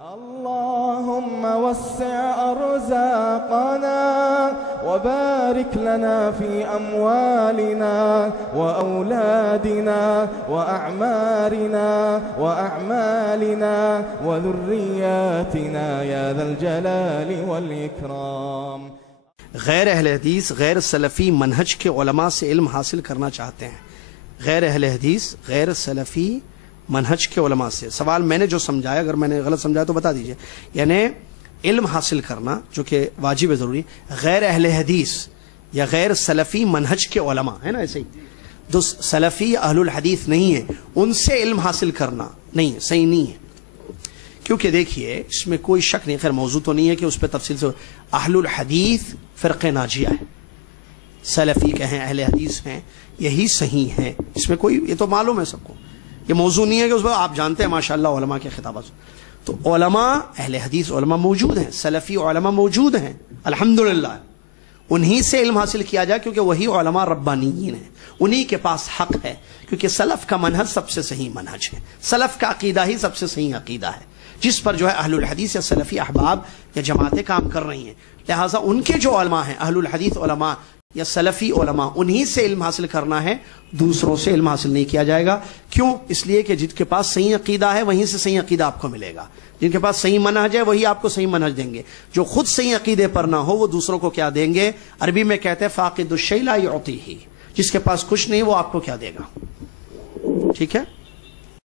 اللهم وسع أرزاقنا وبارك لنا في أموالنا وأولادنا وأعمالنا وذرياتنا يا ذا الجلال والإكرام. غیر اہل حدیث غیر سلفی منہج کے علماء سے علم حاصل کرنا چاہتے ہیں. غیر اہل حدیث غیر سلفی منہج کے علماء سے. سوال میں نے جو سمجھایا، اگر میں نے غلط سمجھایا تو بتا دیجئے. یعنی علم حاصل کرنا جو کہ واجب ہے، ضروری، غیر اہل حدیث یا غیر سلفی منہج کے علماء ہے نا، ایسے ہی جو سلفی اہل الحدیث نہیں ہیں ان سے علم حاصل کرنا نہیں ہے، صحیح نہیں ہے. کیونکہ دیکھیے اس میں کوئی شک نہیں، خیر موضوع تو نہیں ہے کہ اس پہ تفصیل سے. اہل الحدیث فرقہ ناجیہ ہے، سلفی کہیں اہل حدیث ہیں، یہی صحیح ہیں، اس میں کوئی، یہ تو معلوم ہے سب کو، یہ موضوع نہیں ہے کہ اس پر آپ جانتے ہیں ماشاءاللہ علماء کے خطابات. تو علماء اہل حدیث علماء موجود ہیں، سلفی علماء موجود ہیں الحمدللہ، انہی سے علم حاصل کیا جائے کیونکہ وہی علماء ربانیین ہیں، انہی کے پاس حق ہے، کیونکہ سلف کا منہج سب سے صحیح منہج ہے، سلف کا عقیدہ ہی سب سے صحیح عقیدہ ہے جس پر جو ہے اہل الحدیث یا سلفی احباب یا جماعتیں کام کر رہی ہیں. لہٰذا ان کے جو علماء ہیں اہل الحدیث علماء یا سلفی علماء، انہی سے علم حاصل کرنا ہے، دوسروں سے علم حاصل نہیں کیا جائے گا. کیوں؟ اس لیے کہ جن کے پاس صحیح عقیدہ ہے وہیں سے صحیح عقیدہ آپ کو ملے گا، جن کے پاس صحیح منہج ہے وہی آپ کو صحیح منہج دیں گے. جو خود صحیح عقیدے پر نہ ہو وہ دوسروں کو کیا دیں گے؟ عربی میں کہتے ہیں فاقد الشیء لا یعطیہ، جس کے پاس کچھ نہیں وہ آپ کو کیا دے گا. ٹھیک ہے.